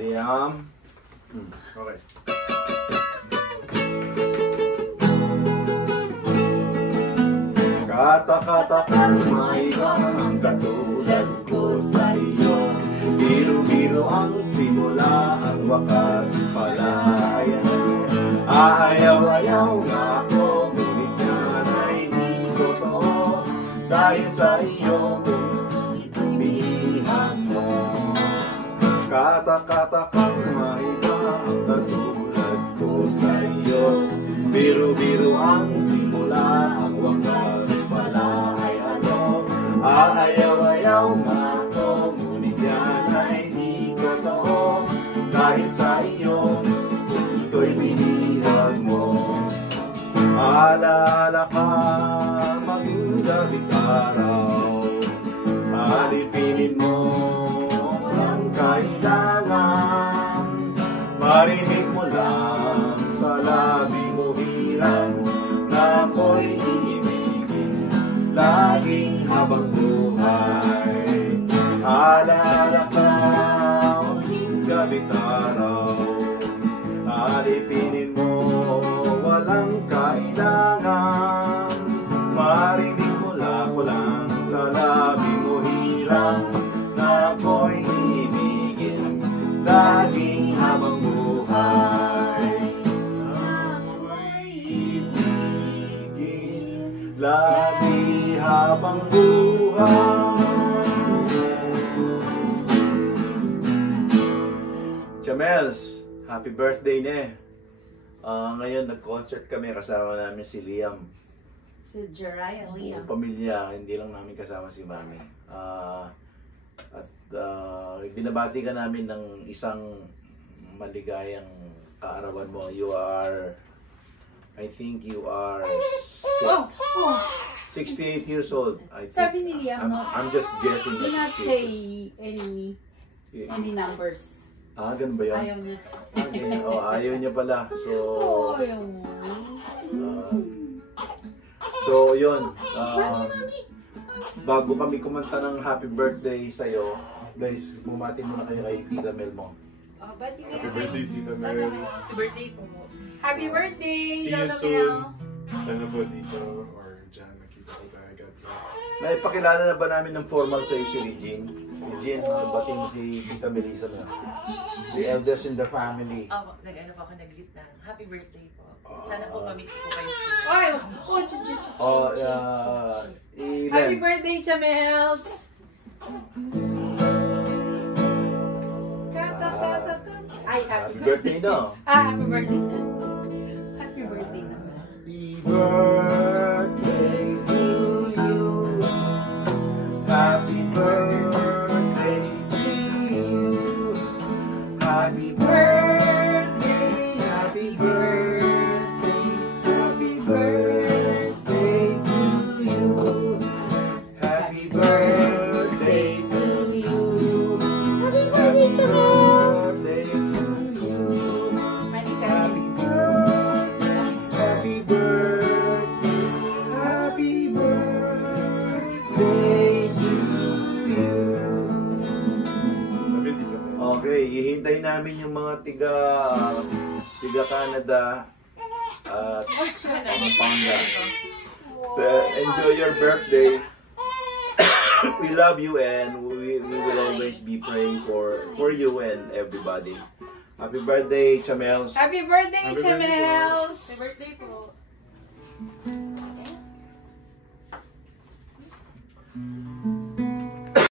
Liam. Okay. Kata-katakang maigang ang katulad ko sa iyo. Biro-biro ang simula, ang wakas pala ay ayaw-ayaw nga ako, ngunit yan ay di totoo. Dahil sa iyo, binihan mo. Kata-katakang maigang ang katulad ko sa iyo. Biro-biro ang simula, ang wakas pala ay ano. Ayaw-ayaw nga ako, ngunit yan ay di totoo. Dahil sa iyo, ito'y binihag mo. Alaala ka, magdabing araw. Alipinin mo ang kailangan. Marinig mo lang sa labi mo hirang na ako'y iibigin laging habang buhay. Alala ka, maging gabing araw. Alipinin mo, walang kailangan. Marinig mo lang sa labi mo hirang na ako'y iibigin laging habang buhay. Ako'y iibigin lagi habang buhay. Chamels, happy birthday ne. Ngayon nag-concert kami, kasama namin si Liam. Si Jeriah Liam. Pamilya, hindi lang namin kasama si Mami. Binabati ka namin ng isang maligayang kaarawan mo. You are, I think you are 68 years old. I think. Sabi ni Liam, I'm just guessing. Do not say any numbers. Ganun ba yun? Ayaw niya. Ayaw niya pala. So, ayaw mo. So, yun. Bago kami kumanta ng happy birthday sa'yo, guys, bumati muna kayo kay Tita Mel mo. Happy birthday, Tita Mel. Happy birthday po mo. Happy birthday! See you soon. Sana po dito or dyan makita ko tayo. God bless. Naipakilala na ba namin ng formal sa'yo si Regine? Regine, bating mo si Tita Melissa na. The eldest in the family. Nag-ano po ako, nag-greet na. Happy birthday po. Sana po kami po kayo. Happy birthday, Chamels! Ay, Happy birthday, no? Happy birthday. Happy birthday naman. Happy birthday to you. Happy birthday to you. Happy birthday, happy birthday, happy birthday to you. Happy birthday to you. Happy birthday to you. Happy birthday, happy birthday, happy birthday to you. Okay, hihintayin namin yung mga tiga Canada at Pampanga. Enjoy your birthday. We love you and we will always be praying for you and everybody. Happy birthday, Chamels. Happy birthday, Chamels! Happy birthday po.